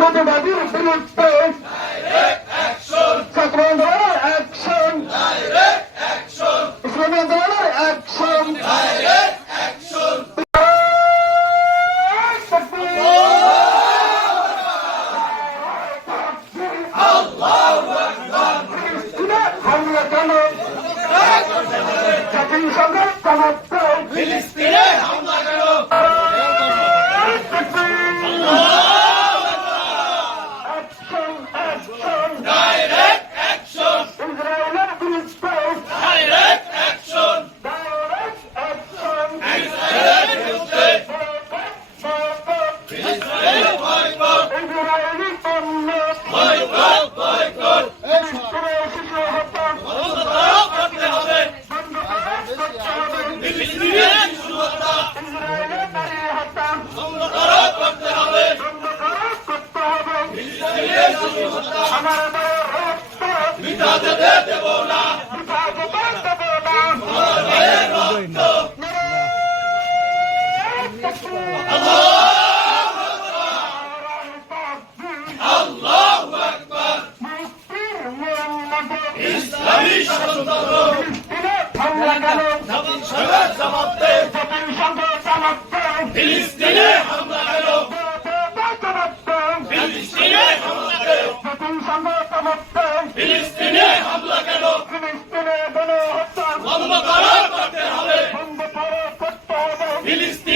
মতবাদীর বিরুদ্ধে ছাত্র আন্দোলনের অ্যাকশন ইসলামী আন্দোলনের অ্যাকশন Bilistine! ফিলিস্তিনে হামলা কেন ফিলিস্তিনে হামলা সংঘর্ষের মধ্যে ফিলিস্তিনে হামলা কেন? ফিলিস্তিনে গণহত্যা বন্ধ করতে হবে। বন্ধ করতে হবে। ফিলিস্তিন